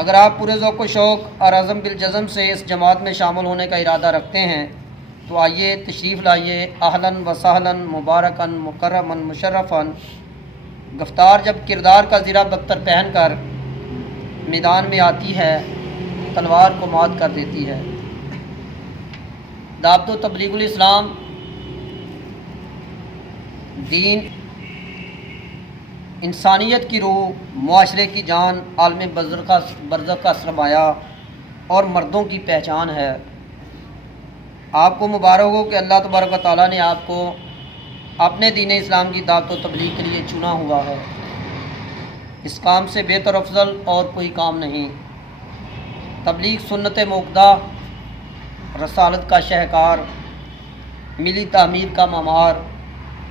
اگر آپ پورے ذوق و شوق اور عزم بالجزم سے اس جماعت میں شامل ہونے کا ارادہ رکھتے ہیں تو آئیے تشریف لائیے۔ اہلاً و سہلاً مبارکاً مکرماً مشرفاً۔ گفتار جب کردار کا زرہ بختر پہن کر میدان میں آتی ہے، تلوار کو مات کر دیتی ہے۔ دعوت و تبلیغ الاسلام دین انسانیت کی روح، معاشرے کی جان، عالم برزخ کا سرمایہ اور مردوں کی پہچان ہے۔ آپ کو مبارک ہو کہ اللہ تبارک و تعالیٰ نے آپ کو اپنے دین اسلام کی دعوت و تبلیغ کے لیے چنا ہوا ہے۔ اس کام سے بہتر افضل اور کوئی کام نہیں۔ تبلیغ سنت موقدہ، رسالت کا شہکار، ملی تعمیر کا معمار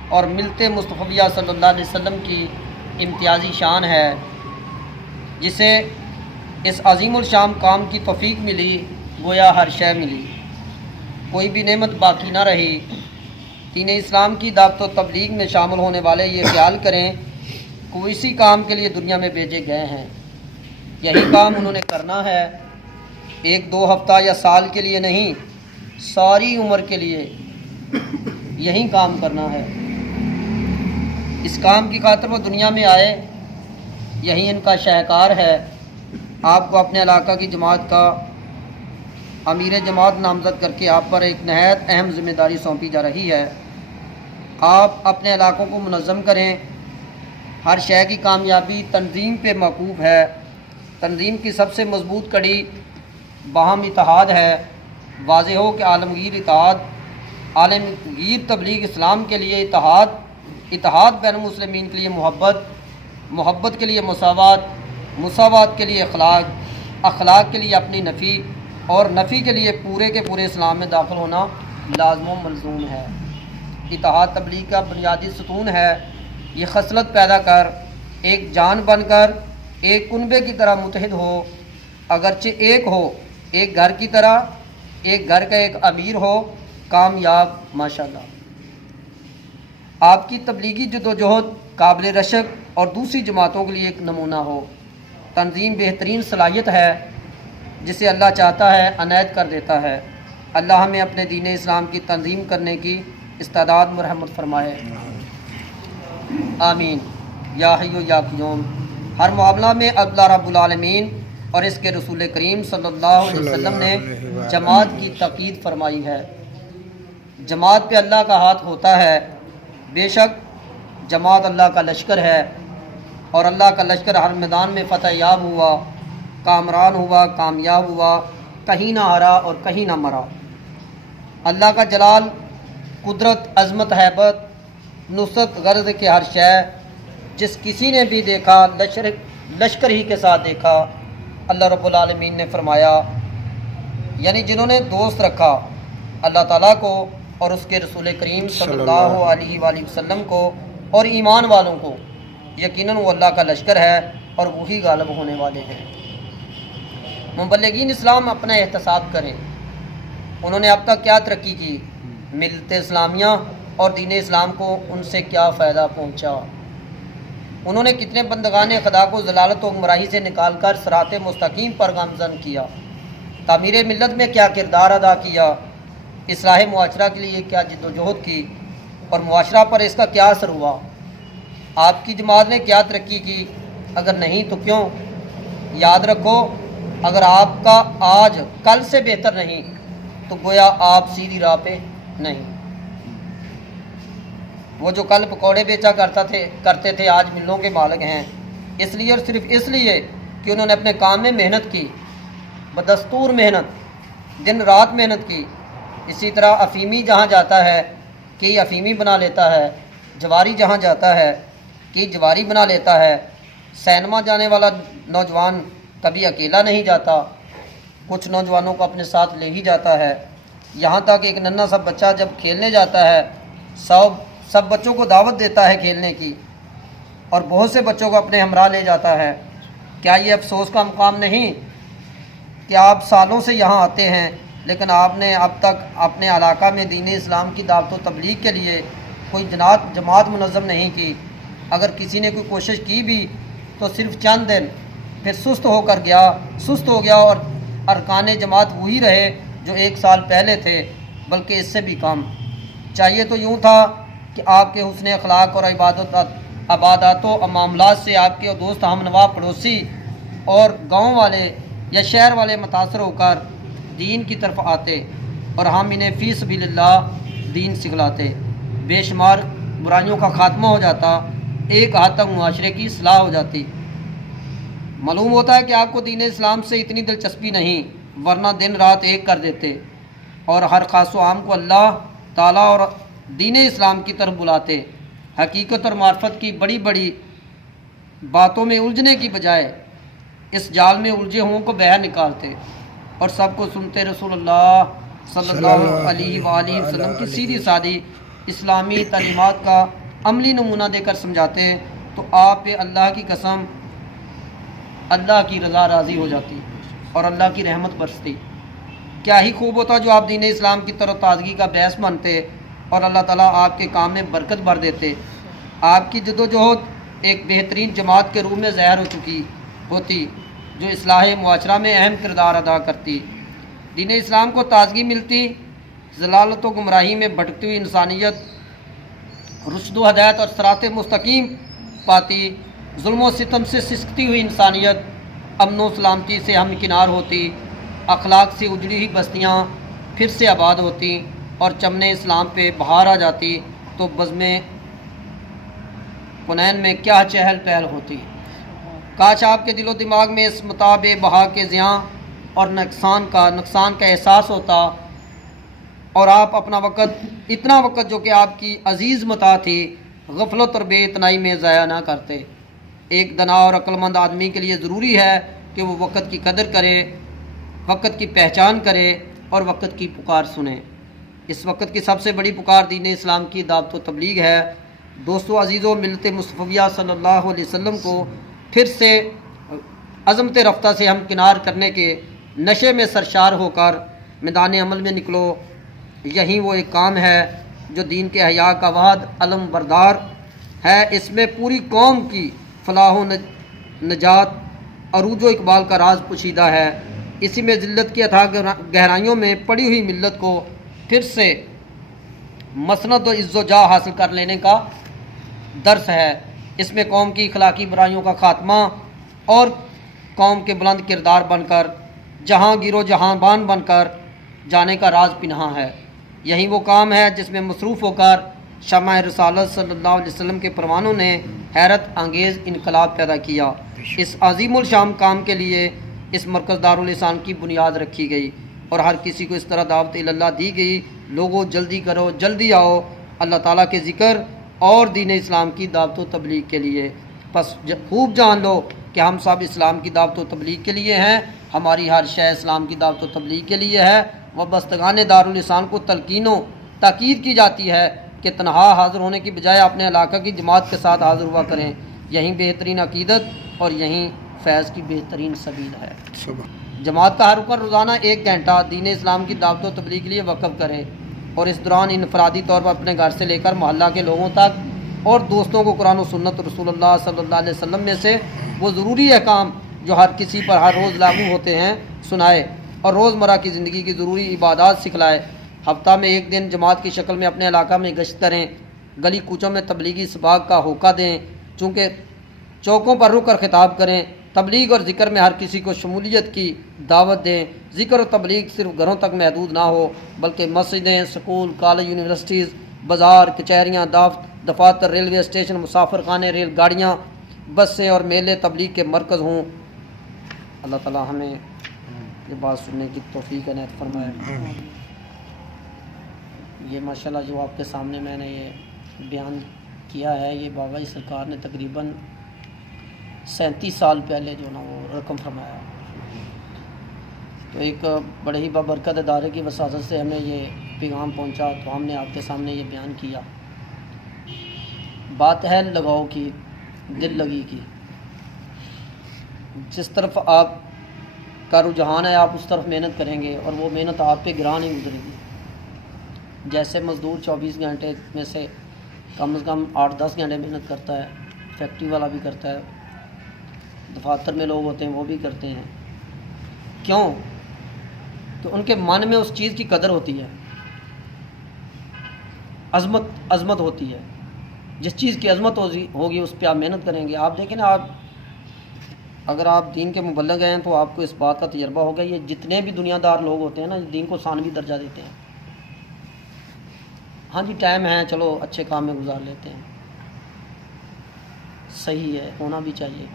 اور ملت مصطفیہ صلی اللہ علیہ وسلم کی امتیازی شان ہے، جسے اس عظیم الشان کام کی توفیق ملی گویا ہر شے ملی، کوئی بھی نعمت باقی نہ رہی۔ دین اسلام کی دعوت و تبلیغ میں شامل ہونے والے یہ خیال کریں کہ وہ اسی کام کے لیے دنیا میں بھیجے گئے ہیں، یہی کام انہوں نے کرنا ہے، ایک دو ہفتہ یا سال کے لیے نہیں، ساری عمر کے لیے یہی کام کرنا ہے۔ اس کام کی خاطر وہ دنیا میں آئے، یہی ان کا شہکار ہے۔ آپ کو اپنے علاقہ کی جماعت کا امیر جماعت نامزد کر کے آپ پر ایک نہایت اہم ذمہ داری سونپی جا رہی ہے۔ آپ اپنے علاقوں کو منظم کریں۔ ہر شے کی کامیابی تنظیم پہ موقوف ہے۔ تنظیم کی سب سے مضبوط کڑی باہم اتحاد ہے۔ واضح ہو کہ عالمگیر اتحاد، عالمگیر تبلیغ اسلام کے لیے اتحاد بین المسلمین کے لیے محبت کے لیے مساوات کے لیے اخلاق کے لیے اپنی نفی اور نفی کے لیے پورے کے پورے اسلام میں داخل ہونا لازم و ملزوم ہے۔ اتحاد تبلیغ کا بنیادی ستون ہے۔ یہ خصلت پیدا کر ایک جان بن کر ایک کنبے کی طرح متحد ہو، اگرچہ ایک ہو، ایک گھر کی طرح، ایک گھر کا ایک امیر ہو، کامیاب ماشاءاللہ۔ آپ کی تبلیغی جدوجہد قابل رشک اور دوسری جماعتوں کے لیے ایک نمونہ ہو۔ تنظیم بہترین صلاحیت ہے، جسے اللہ چاہتا ہے عنایت کر دیتا ہے۔ اللہ ہمیں اپنے دین اسلام کی تنظیم کرنے کی استعداد مرحمت فرمائے، آمین یا حی یا قیوم۔ ہر معاملہ میں اللہ رب العالمین اور اس کے رسول کریم صلی اللہ علیہ وسلم نے جماعت کی تاکید فرمائی ہے۔ جماعت پہ اللہ کا ہاتھ ہوتا ہے۔ بے شک جماعت اللہ کا لشکر ہے، اور اللہ کا لشکر ہر میدان میں فتح یاب ہوا، کامران ہوا، کامیاب ہوا، کہیں نہ ہارا اور کہیں نہ مرا۔ اللہ کا جلال، قدرت، عظمت، ہیبت، نصرت، غرض کے ہر شے جس کسی نے بھی دیکھا لشکر ہی کے ساتھ دیکھا۔ اللہ رب العالمین نے فرمایا، یعنی جنہوں نے دوست رکھا اللہ تعالیٰ کو اور اس کے رسول کریم صلی اللہ علیہ وآلہ وسلم کو اور ایمان والوں کو، یقیناً وہ اللہ کا لشکر ہے اور وہی غالب ہونے والے ہیں۔ مبلغین اسلام اپنا احتساب کریں، انہوں نے اب تک کیا ترقی کی، ملت اسلامیہ اور دین اسلام کو ان سے کیا فائدہ پہنچا، انہوں نے کتنے بندگان خدا کو ضلالت و گمراہی سے نکال کر صراط مستقیم پر گامزن کیا، تعمیر ملت میں کیا کردار ادا کیا، اصلاح معاشرہ کے لیے کیا جد و جہد کی، اور معاشرہ پر اس کا کیا اثر ہوا۔ آپ کی جماعت نے کیا ترقی کی، اگر نہیں تو کیوں؟ یاد رکھو، اگر آپ کا آج کل سے بہتر نہیں تو گویا آپ سیدھی راہ پہ نہیں۔ وہ جو کل پکوڑے بیچا کرتے تھے آج ملوں کے مالک ہیں، اس لیے اور صرف اس لیے کہ انہوں نے اپنے کام میں محنت کی، بدستور محنت، دن رات محنت کی۔ اسی طرح افیمی جہاں جاتا ہے کہ افیمی بنا لیتا ہے، جواری جہاں جاتا ہے کہ جواری بنا لیتا ہے۔ سینما جانے والا نوجوان کبھی اکیلا نہیں جاتا، کچھ نوجوانوں کو اپنے ساتھ لے ہی جاتا ہے۔ یہاں تک ایک ننھا سا بچہ جب کھیلنے جاتا ہے، سب بچوں کو دعوت دیتا ہے کھیلنے کی، اور بہت سے بچوں کو اپنے ہمراہ لے جاتا ہے۔ کیا یہ افسوس کا مقام نہیں کہ آپ سالوں سے یہاں آتے ہیں، لیکن آپ نے اب تک اپنے علاقہ میں دین اسلام کی دعوت و تبلیغ کے لیے کوئی جماعت منظم نہیں کی؟ اگر کسی نے کوئی کوشش کی بھی تو صرف چند دن پھر سست ہو گیا اور ارکان جماعت وہی رہے جو 1 سال پہلے تھے، بلکہ اس سے بھی کم۔ چاہیے تو یوں تھا کہ آپ کے حسن اخلاق اور عبادات و معاملات سے آپ کے دوست، ہم نوا، پڑوسی اور گاؤں والے یا شہر والے متاثر ہو کر دین کی طرف آتے اور ہم انہیں فی سبیل اللہ دین سکھلاتے، بے شمار برائیوں کا خاتمہ ہو جاتا، ایک حد تک معاشرے کی اصلاح ہو جاتی۔ معلوم ہوتا ہے کہ آپ کو دین اسلام سے اتنی دلچسپی نہیں، ورنہ دن رات ایک کر دیتے اور ہر خاص و عام کو اللہ تعالیٰ اور دین اسلام کی طرف بلاتے، حقیقت اور معرفت کی بڑی بڑی باتوں میں الجھنے کی بجائے اس جال میں الجھے ہوں کو باہر نکالتے اور سب کو سنتے رسول اللہ صلی اللہ علیہ وآلہ وسلم کی سیدھی سادی اسلامی تعلیمات کا عملی نمونہ دے کر سمجھاتے، تو آپ پہ اللہ کی قسم اللہ کی رضا راضی ہو جاتی اور اللہ کی رحمت برستی۔ کیا ہی خوب ہوتا جو آپ دین اسلام کی طرف تازگی کا باعث بنتے اور اللہ تعالیٰ آپ کے کام میں برکت بھر دیتے۔ آپ کی جدوجہد ایک بہترین جماعت کے روح میں ظاہر ہو چکی ہوتی جو اصلاح معاشرہ میں اہم کردار ادا کرتی، دین اسلام کو تازگی ملتی، ضلالت و گمراہی میں بھٹکتی ہوئی انسانیت رشد و ہدایت اور صراط مستقیم پاتی، ظلم و ستم سے سسکتی ہوئی انسانیت امن و سلامتی سے ہمکنار ہوتی، اخلاق سے اجڑی ہوئی بستیاں پھر سے آباد ہوتی اور چمن اسلام پہ بہار آ جاتی، تو بزم کنین میں کیا چہل پہل ہوتی۔ کاش آپ کے دل و دماغ میں اس متاع بہا کے زیاں اور نقصان کا احساس ہوتا اور آپ اپنا اتنا وقت جو کہ آپ کی عزیز متاع تھی غفلت اور بے اتنائی میں ضائع نہ کرتے۔ ایک دنا اور عقل مند آدمی کے لیے ضروری ہے کہ وہ وقت کی قدر کرے، وقت کی پہچان کرے اور وقت کی پکار سنے۔ اس وقت کی سب سے بڑی پکار دین اسلام کی دعوت و تبلیغ ہے۔ دوستو عزیزو، ملت مصطفیہ صلی اللہ علیہ وسلم کو پھر سے عظمت رفتہ سے ہمکنار کرنے کے نشے میں سرشار ہو کر میدان عمل میں نکلو۔ یہی وہ ایک کام ہے جو دین کے حیا کا واحد علم بردار ہے۔ اس میں پوری قوم کی فلاح و نجات، عروج و اقبال کا راز پوشیدہ ہے۔ اسی میں ذلت کی اتھاہ گہرائیوں میں پڑی ہوئی ملت کو پھر سے مسند و عز و جاہ حاصل کر لینے کا درس ہے۔ اس میں قوم کی اخلاقی برائیوں کا خاتمہ اور قوم کے بلند کردار بن کر جہاں گیر و جہاں بان بن کر جانے کا راز پنہاں ہے۔ یہی وہ کام ہے جس میں مصروف ہو کر شمع رسالت صلی اللہ علیہ وسلم کے پروانوں نے حیرت انگیز انقلاب پیدا کیا۔ اس عظیم الشان کام کے لیے اس مرکز دارالاسلام کی بنیاد رکھی گئی اور ہر کسی کو اس طرح دعوت اللہ دی گئی، لوگوں جلدی کرو، جلدی آؤ اللہ تعالیٰ کے ذکر اور دین اسلام کی دعوت و تبلیغ کے لیے۔ پس خوب جان لو کہ ہم سب اسلام کی دعوت و تبلیغ کے لیے ہیں، ہماری ہر شے اسلام کی دعوت و تبلیغ کے لیے ہے۔ وابستگان دارالاسلام کو تلقین و تاکید کی جاتی ہے کہ تنہا حاضر ہونے کی بجائے اپنے علاقہ کی جماعت کے ساتھ حاضر ہوا کریں، یہی بہترین عقیدت اور یہی فیض کی بہترین سبیل ہے۔ جماعت کا ہر رکن روزانہ 1 گھنٹہ دین اسلام کی دعوت و تبلیغ کے لیے وقف کریں اور اس دوران انفرادی طور پر اپنے گھر سے لے کر محلہ کے لوگوں تک اور دوستوں کو قرآن و سنت رسول اللہ صلی اللہ علیہ وسلم میں سے وہ ضروری احکام جو ہر کسی پر ہر روز لاگو ہوتے ہیں سنائے اور روزمرہ کی زندگی کی ضروری عبادات سکھلائے۔ ہفتہ میں 1 دن جماعت کی شکل میں اپنے علاقہ میں گشت کریں، گلی کوچوں میں تبلیغی سباق کا ہوکہ دیں، چونکہ چوکوں پر رک کر خطاب کریں، تبلیغ اور ذکر میں ہر کسی کو شمولیت کی دعوت دیں۔ ذکر و تبلیغ صرف گھروں تک محدود نہ ہو بلکہ مسجدیں، سکول، کالج، یونیورسٹیز، بازار، کچہریاں، دفاتر، ریلوے اسٹیشن، مسافر خانے، ریل گاڑیاں، بسیں اور میلے تبلیغ کے مرکز ہوں۔ اللہ تعالیٰ ہمیں یہ بات سننے کی توفیق عنایت فرمائے۔ یہ ماشاءاللہ جو آپ کے سامنے میں نے یہ بیان کیا ہے، یہ بابا جی سرکار نے تقریباً 37 سال پہلے جو نا وہ رقم فرمایا، تو ایک بڑے ہی بابرکت ادارے کی وساطت سے ہمیں یہ پیغام پہنچا، تو ہم نے آپ کے سامنے یہ بیان کیا۔ بات ہے لگاؤ کی، دل لگی کی۔ جس طرف آپ کا رجحان ہے آپ اس طرف محنت کریں گے اور وہ محنت آپ پہ گراں نہیں گزرے گی۔ جیسے مزدور 24 گھنٹے میں سے کم از کم 8-10 گھنٹے محنت کرتا ہے، فیکٹری والا بھی کرتا ہے، دفاتر میں لوگ ہوتے ہیں وہ بھی کرتے ہیں. کیوں؟ کہ ان کے من میں اس چیز کی قدر ہوتی ہے، عظمت ہوتی ہے. جس چیز کی عظمت ہوگی اس پہ آپ محنت کریں گے. آپ دیکھیں نا، آپ اگر آپ دین کے مبلغ ہیں تو آپ کو اس بات کا تجربہ ہوگا. یہ جتنے بھی دنیا دار لوگ ہوتے ہیں نا، دین کو ثانوی درجہ دیتے ہیں. ہاں جی ٹائم ہے، چلو اچھے کام میں گزار لیتے ہیں. صحیح ہے، ہونا بھی چاہیے.